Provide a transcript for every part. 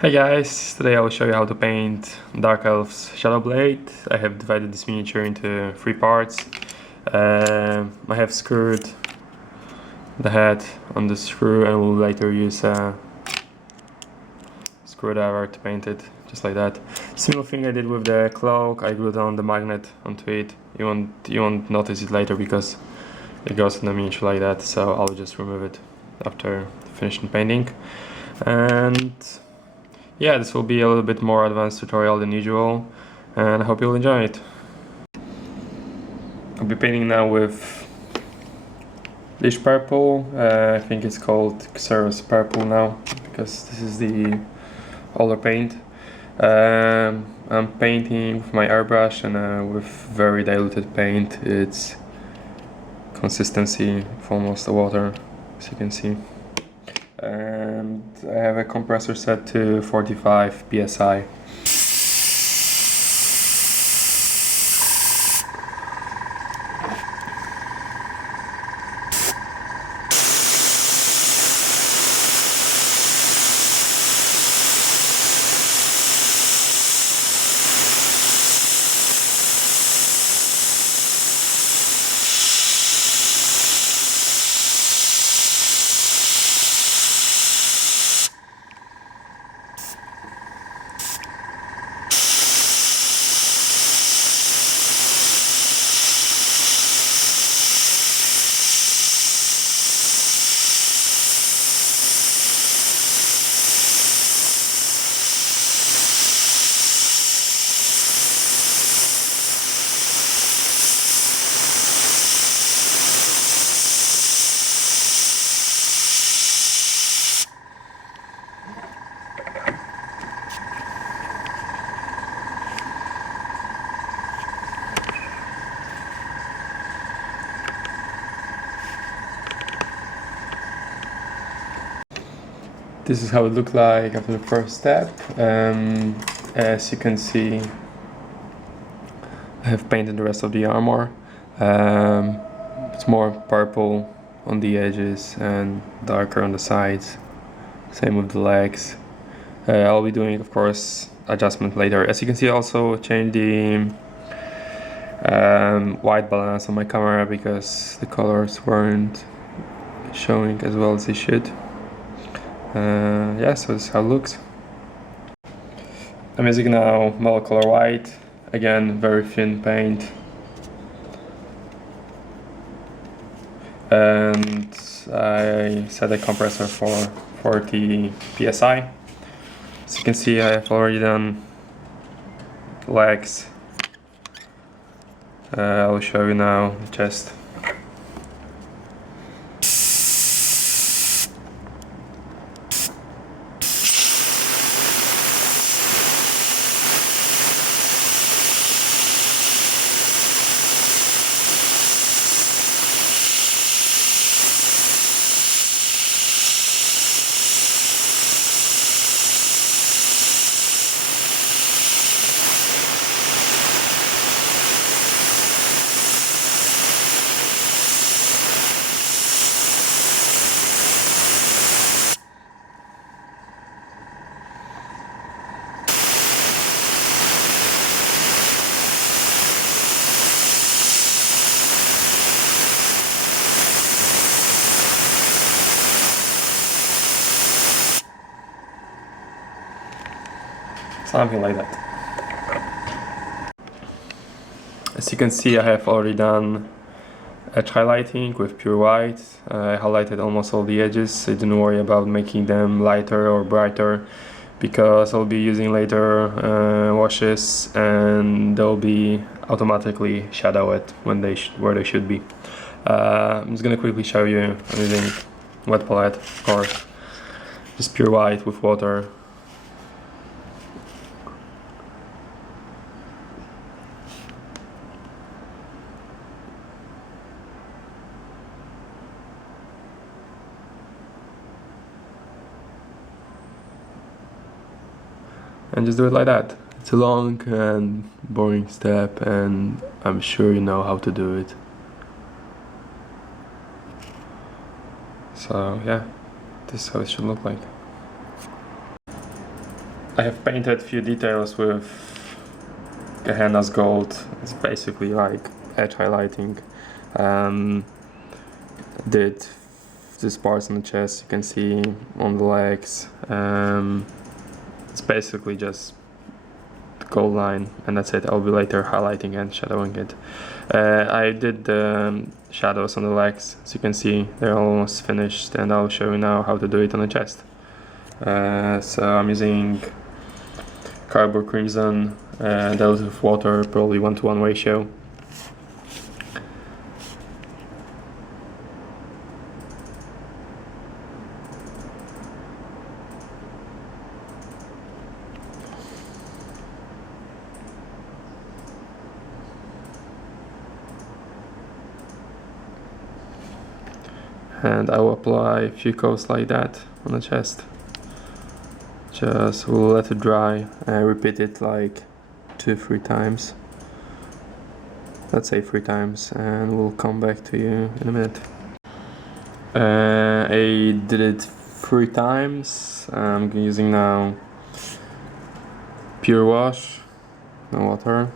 Hey guys, today I will show you how to paint Dark Elves Shadowblade. I have divided this miniature into 3 parts. I have screwed the head on the screw and will later use a screwdriver to paint it, just like that. Similar thing I did with the cloak, I glued on the magnet onto it. You won't notice it later because it goes in the miniature like that, so I'll just remove it after finishing painting. And yeah, this will be a little bit more advanced tutorial than usual, and I hope you'll enjoy it. I'll be painting now with this purple. I think it's called Xeros purple now, because this is the older paint. I'm painting with my airbrush and with very diluted paint. It's consistency of almost the water, as you can see. And I have a compressor set to 45 psi. This is how it looked like after the first step. As you can see, I have painted the rest of the armor. It's more purple on the edges and darker on the sides. Same with the legs. I'll be doing, of course, adjustment later. As you can see, I also changed the white balance on my camera because the colors weren't showing as well as they should. Yeah, so this is how it looks. I'm using now color white, again very thin paint, and I set a compressor for 40 psi. As you can see, I have already done legs. I'll show you now the chest. Something like that. As you can see, I have already done edge highlighting with pure white. I highlighted almost all the edges. I didn't worry about making them lighter or brighter because I'll be using later washes and they'll be automatically shadowed when where they should be. I'm just gonna quickly show you. I'm using wet palette, of course, just pure white with water. And just do it like that. It's a long and boring step, and I'm sure you know how to do it. So yeah, this is how it should look like. I have painted a few details with Gehenna's gold. It's basically like edge highlighting. Did these parts on the chest, you can see on the legs. It's basically just the gold line, and that's it. I'll be later highlighting and shadowing it. I did the shadows on the legs, as you can see they're almost finished, and I'll show you now how to do it on the chest. So I'm using Cardboard Crimson, those with water, probably 1:1 ratio. And I will apply a few coats like that on the chest. Just we'll let it dry and repeat it like 2-3 times. Let's say 3 times, and we'll come back to you in a minute. I did it 3 times. I'm using now pure wash, no water.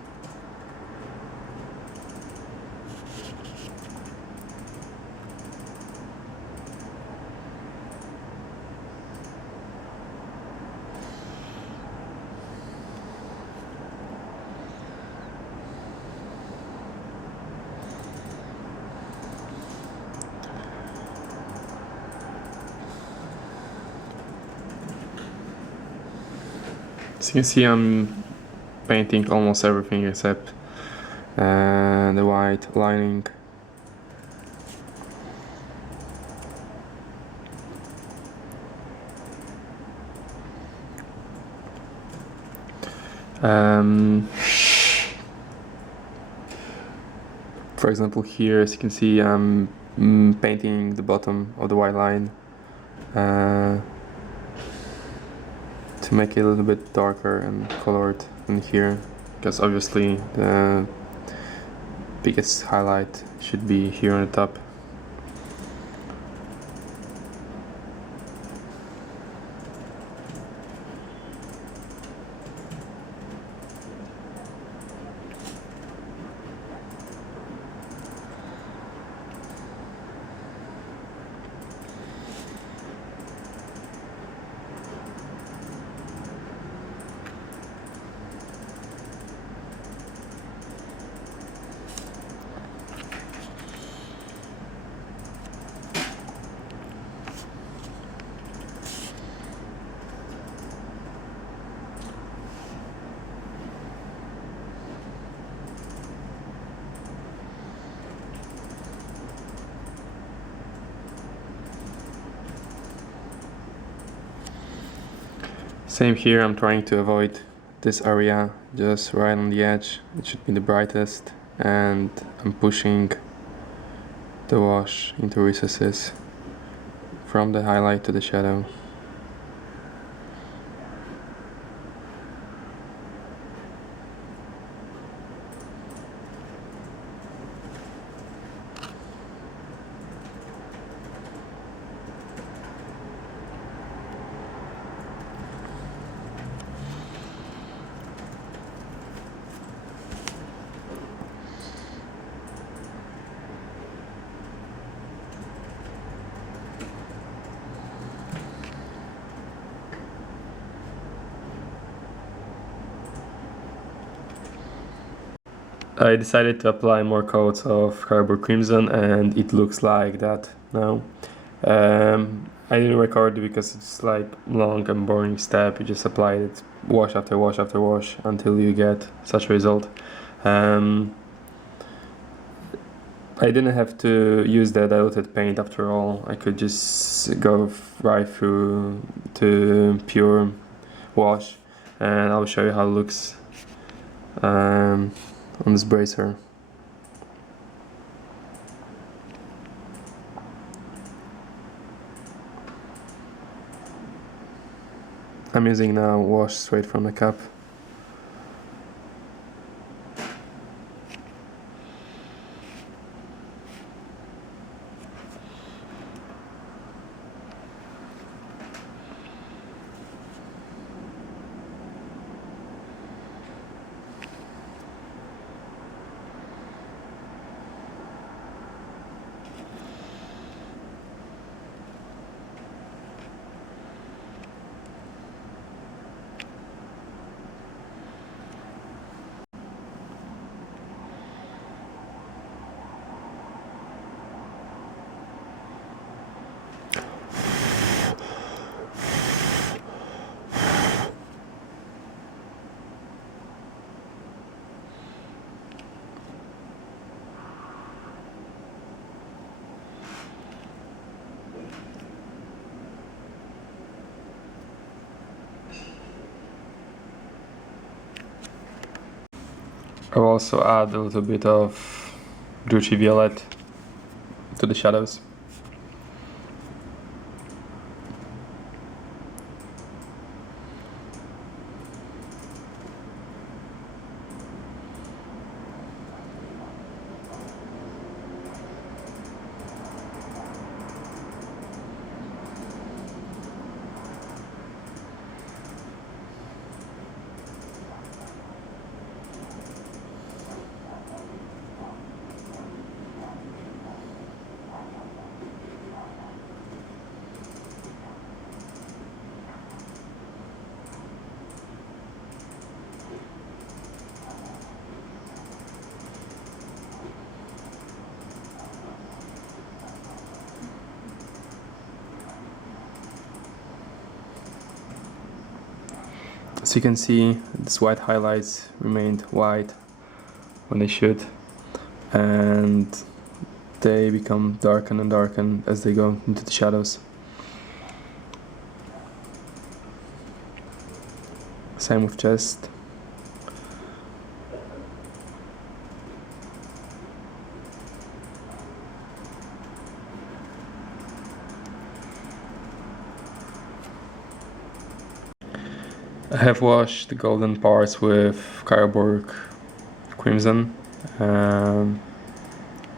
As you can see, I'm painting almost everything except the white lining. For example, here, as you can see, I'm painting the bottom of the white line to make it a little bit darker and colored in here, because obviously the biggest highlight should be here on the top. Same here, I'm trying to avoid this area, just right on the edge. It should be the brightest, and I'm pushing the wash into recesses from the highlight to the shadow. I decided to apply more coats of Cardboard Crimson, and it looks like that now. I didn't record it because it's like long and boring step. You just apply it wash after wash after wash until you get such a result. I didn't have to use the diluted paint after all. I could just go right through to pure wash, and I'll show you how it looks on this bracer. I'm using now wash straight from the cup. I'll also add a little bit of Druchii Violet to the shadows. As you can see, these white highlights remained white when they should, and they become darken and darken as they go into the shadows. Same with chest. I have washed the golden parts with Kyroborg Crimson,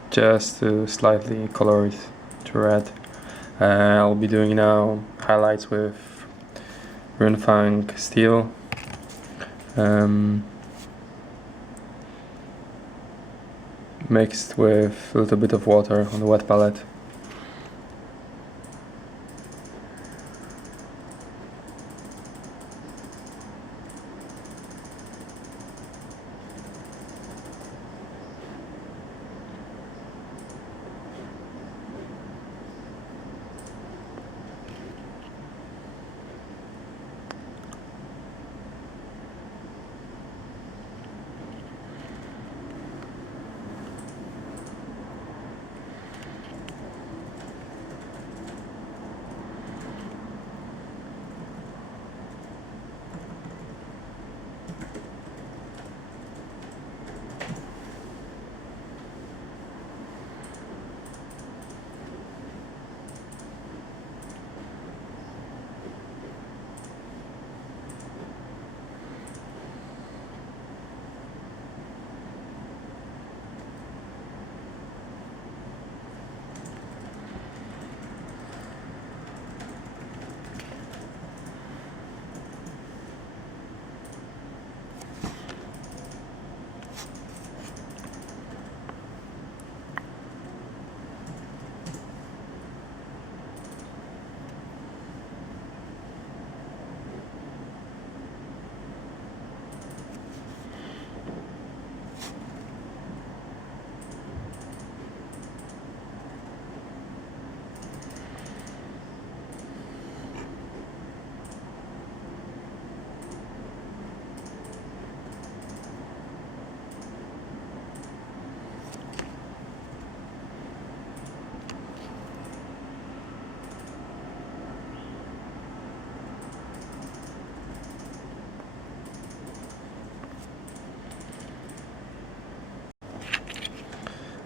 just to slightly color it to red. I'll be doing now highlights with Runefang Steel. Mixed with a little bit of water on the wet palette.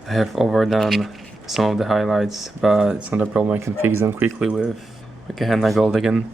I have overdone some of the highlights, but it's not a problem, I can fix them quickly with like a henna gold again.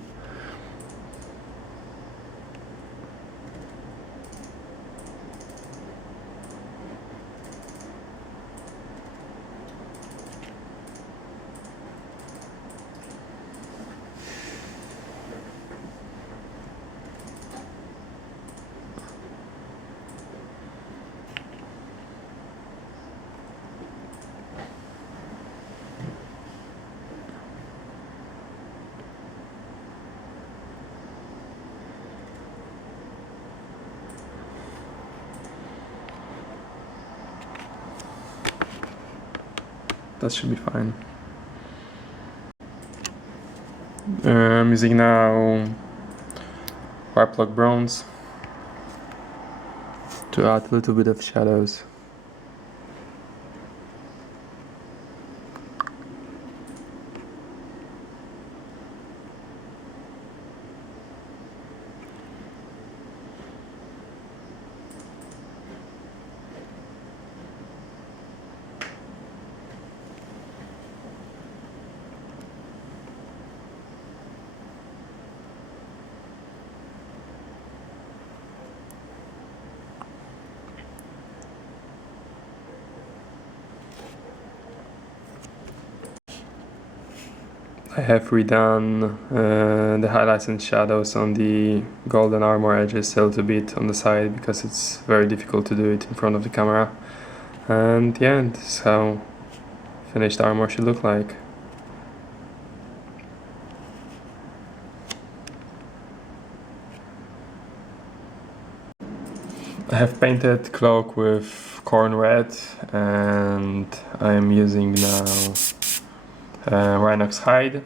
That should be fine. I'm using now White Block Bronze to add a little bit of shadows. I have redone the highlights and shadows on the golden armor edges a little bit on the side because it's very difficult to do it in front of the camera. And yeah, this is how finished armor should look like. I have painted cloak with corn red, and I am using now Rhinox hide.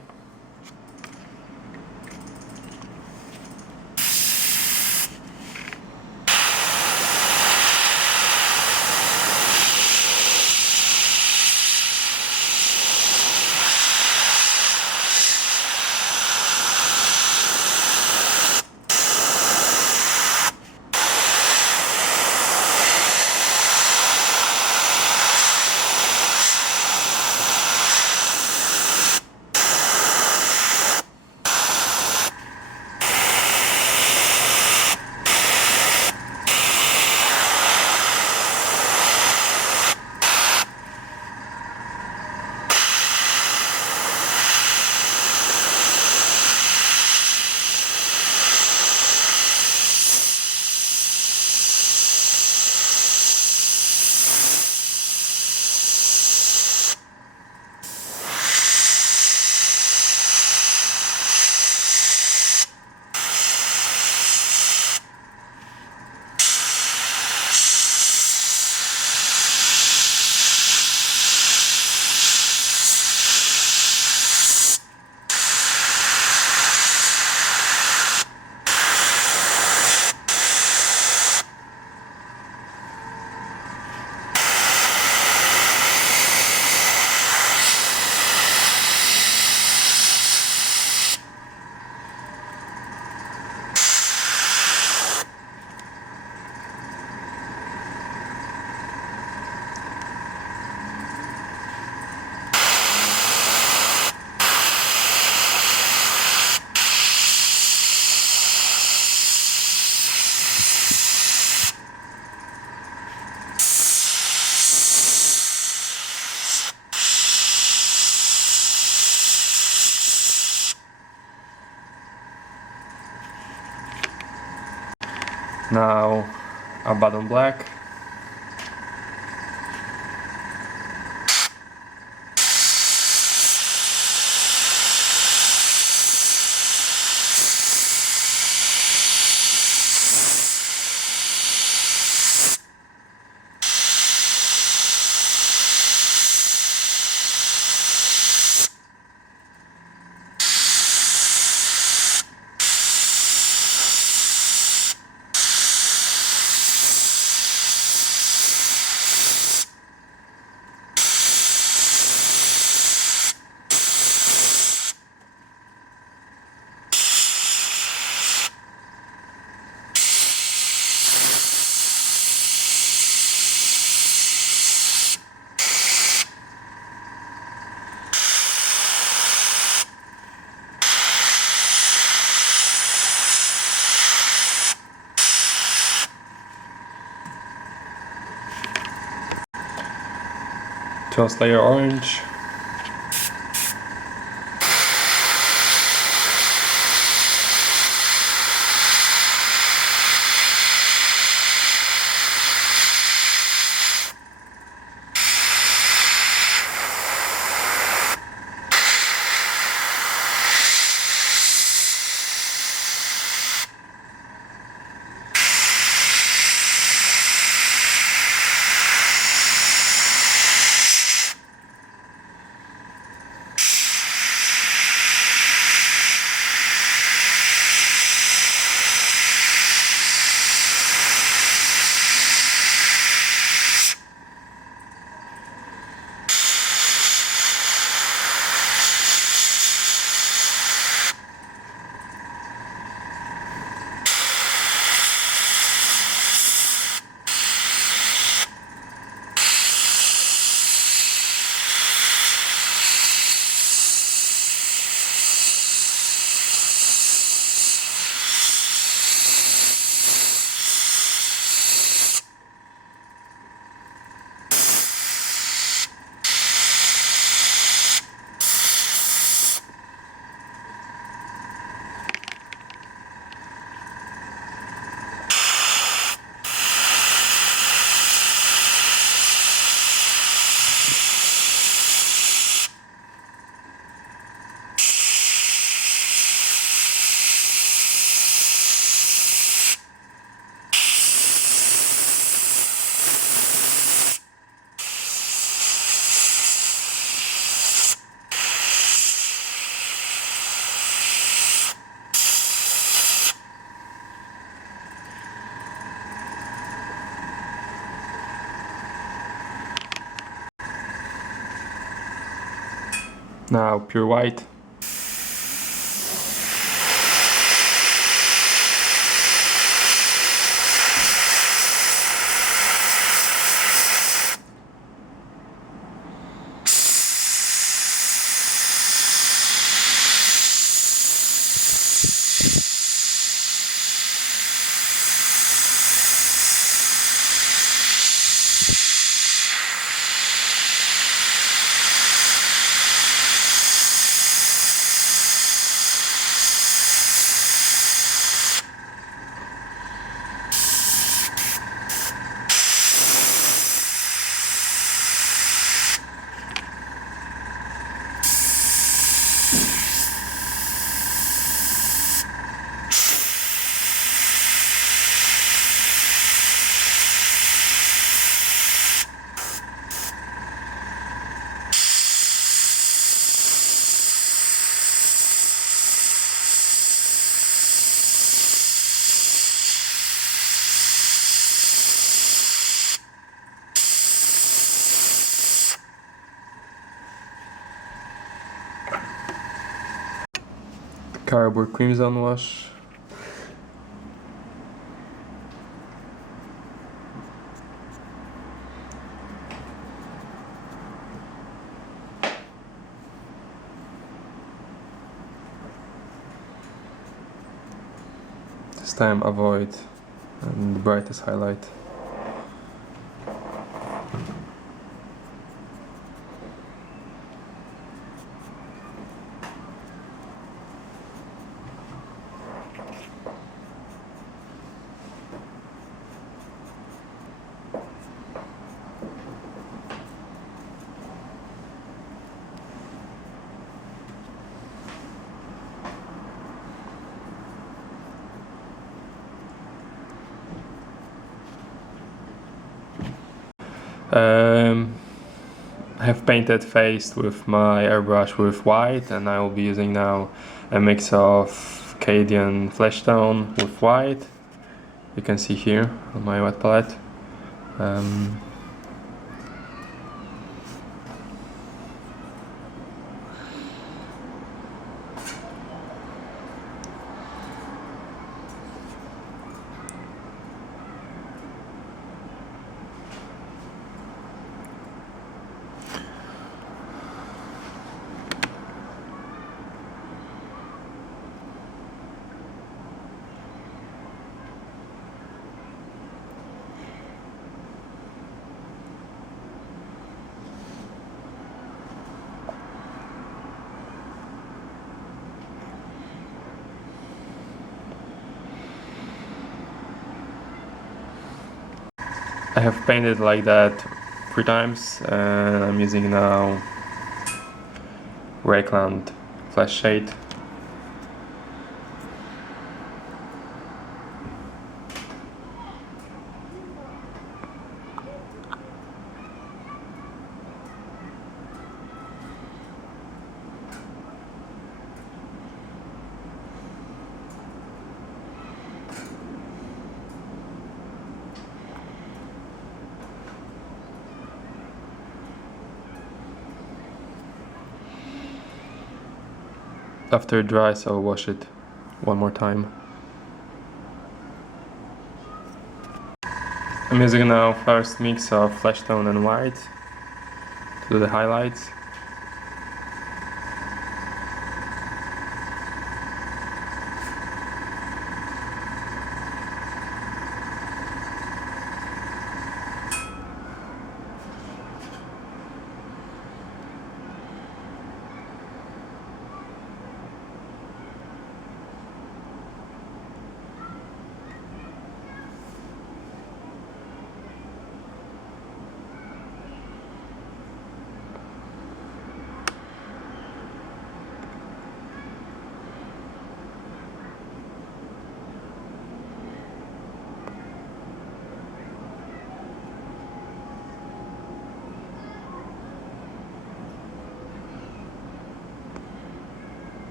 Now a button black. Twelfth layer orange. Now pure white. Carbour Crimson Wash. This time avoid the brightest highlight. I have painted face with my airbrush with white, and I will be using now a mix of Cadian flesh tone with white. You can see here on my wet palette. I have painted like that 3 times, and I'm using now Rakeland Flash Shade. After it dries, I'll wash it one more time. I'm using now first mix of flesh tone and white to do the highlights.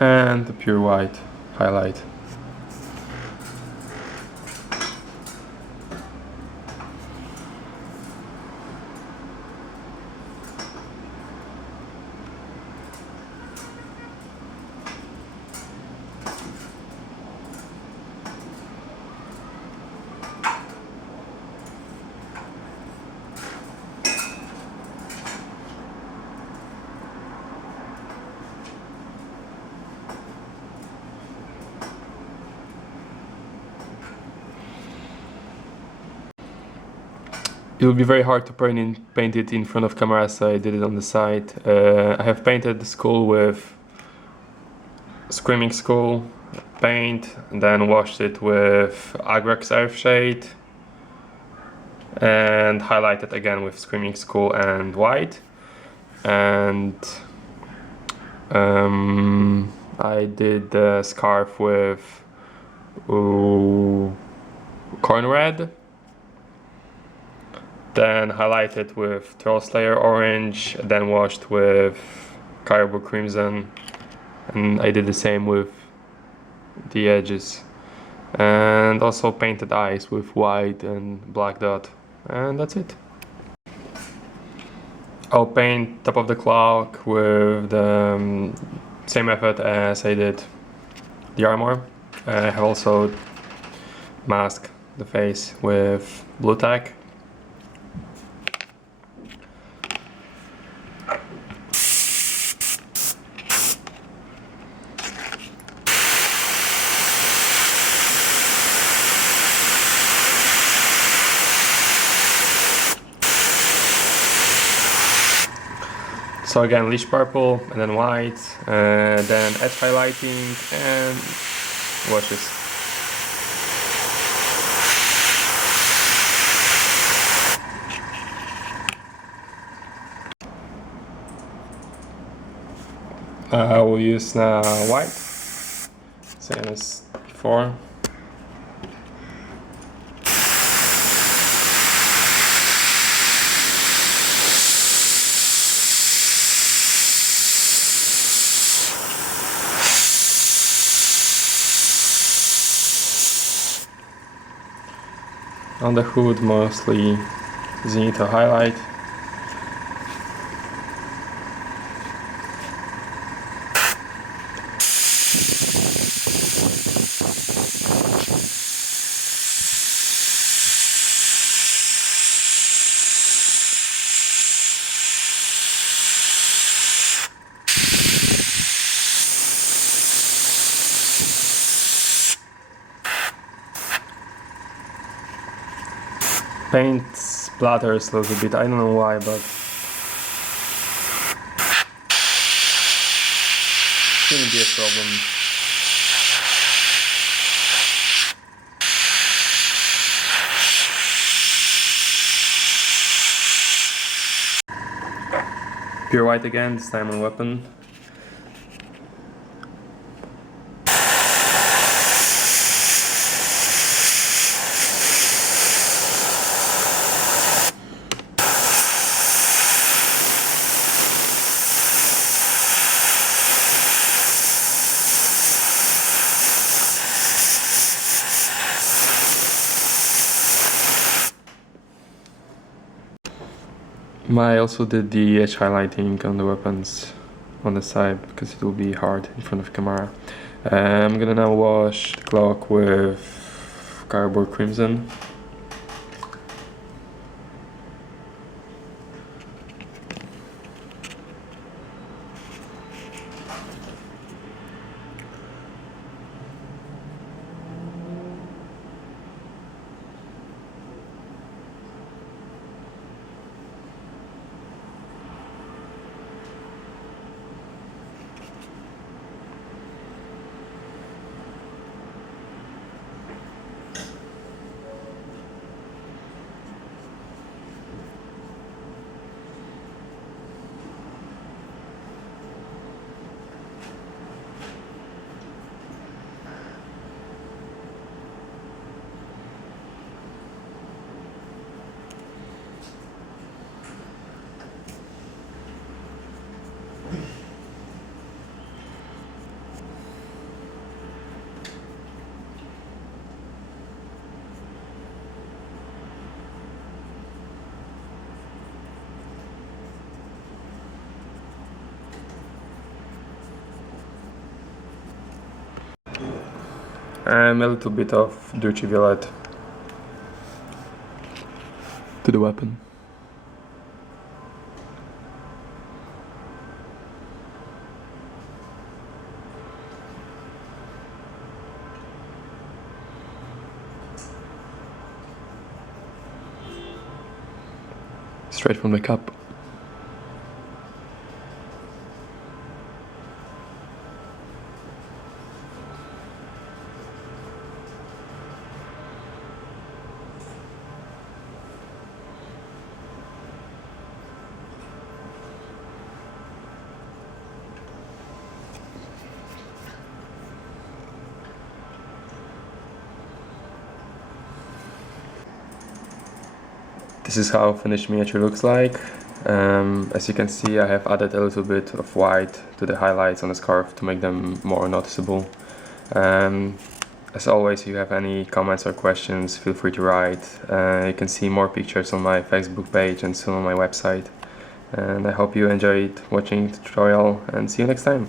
And the pure white highlight. It will be very hard to paint it in front of camera, so I did it on the side. I have painted the skull with Screaming Skull paint, and then washed it with Dark Elves Shade, and highlighted again with Screaming Skull and white. And I did the scarf with corn red, then highlighted with Troll Slayer orange, then washed with Caribou Crimson, and I did the same with the edges, and also painted eyes with white and black dot, and that's it. I'll paint top of the cloak with the same method as I did the armor. I have also masked the face with blue tack. So again, leash purple and then white, then edge highlighting and washes. I will use now white, same as before. On the hood, mostly zenith highlight. Paint splatters a little bit, I don't know why, but shouldn't be a problem. Pure white again, this time on weapon. I also did the edge highlighting on the weapons on the side because it will be hard in front of camera. I'm gonna now wash the cloak with Caribou Crimson. And a little bit of Dirty Violet to the weapon. straight from the cup. This is how finished miniature looks like. As you can see, I have added a little bit of white to the highlights on the scarf to make them more noticeable. As always, if you have any comments or questions, feel free to write. You can see more pictures on my Facebook page and soon on my website. And I hope you enjoyed watching the tutorial, and see you next time.